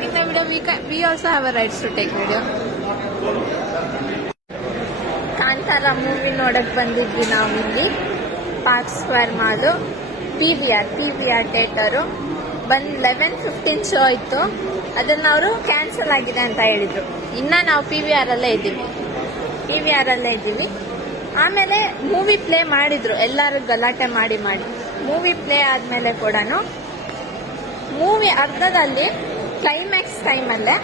taking the video, we also have a rights to take video. Kantara movie ನೋಡಕ್ ಬಂದಿದ್ವಿ ನಾವು ಇಲ್ಲಿ ಪಾರ್ಕ್ ಸ್ಕ್ವೇರ್ ಮಾಲು PVR theatre. ಬಂದು 11:15 show ಇತ್ತು, ಅದನ್ನ ಅವರು ಕ್ಯಾನ್ಸಲ್ ಆಗಿದೆ ಅಂತ ಹೇಳಿದ್ರು. ಇನ್ನ ನಾವು PVR ಅಲ್ಲೇ ಇದ್ದೀವಿ. ಆಮೇಲೆ ಮೂವಿ ಪ್ಲೇ ಮಾಡಿದ್ರು, ಎಲ್ಲರೂ ಗಲಾಟೆ ಮಾಡಿ ಮೂವಿ ಪ್ಲೇ ಆದ್ಮೇಲೆ ಕೂಡ ಮೂವಿ ಅರ್ಧದಲ್ಲಿ ಕ್ಲೈಮ್ಯಾಕ್ಸ್ ಟೈಮಲ್ಲೇ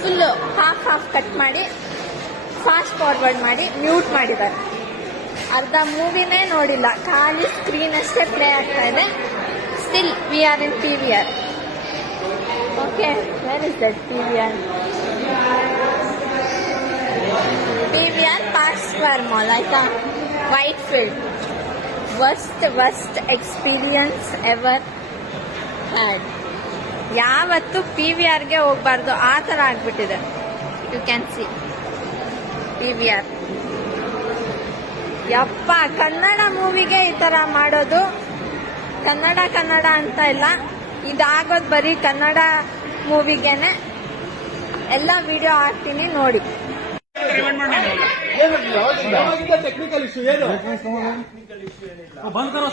ಫುಲ್ಲು ಹಾಫ್ ಕಟ್ ಮಾಡಿ ಫಾಸ್ಟ್ ಫಾರ್ವರ್ಡ್ ಮಾಡಿ ಮ್ಯೂಟ್ ಮಾಡಿದ್ದಾರೆ. ಅರ್ಧ ಮೂವಿನೇ ನೋಡಿಲ್ಲ, ಖಾಲಿ ಸ್ಕ್ರೀನ್ ಅಷ್ಟೇ ಪ್ಲೇ ಆಗ್ತಾ ಇದೆ. Still we are in PVR. Okay, where is that PVR park square mall ಆಯ್ತಾ, Whitefield. Worst experience ever had. ಯಾವತ್ತು PVRಗೆ ಹೋಗ್ಬಾರ್ದು ಆ ಥರ ಆಗ್ಬಿಟ್ಟಿದೆ. You can see PVR. ಯಪ್ಪ, ಕನ್ನಡ ಮೂವಿಗೆ ಈ ತರ ಮಾಡೋದು. ಕನ್ನಡ ಅಂತ ಇಲ್ಲ, ಇದಾಗೋದು ಬರೀ ಕನ್ನಡ ಮೂವಿಗೆನೆ. ಎಲ್ಲ ವಿಡಿಯೋ ಹಾಕ್ತೀನಿ ನೋಡಿ. ಟೆಕ್ನಿಕಲ್ ಇಶ್ಯೂ ಏನು ಬಂದ್ ಕರೋ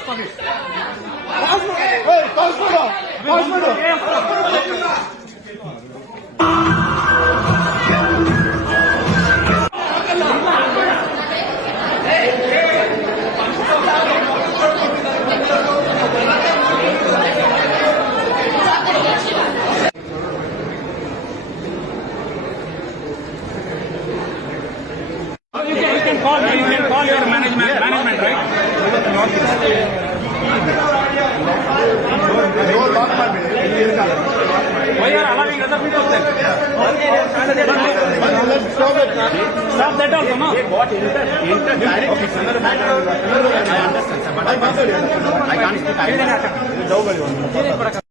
You can call your management, right? Why are allowing other people then? Stop that also, no? What direct is another matter. I understand, sir, but I can't speak.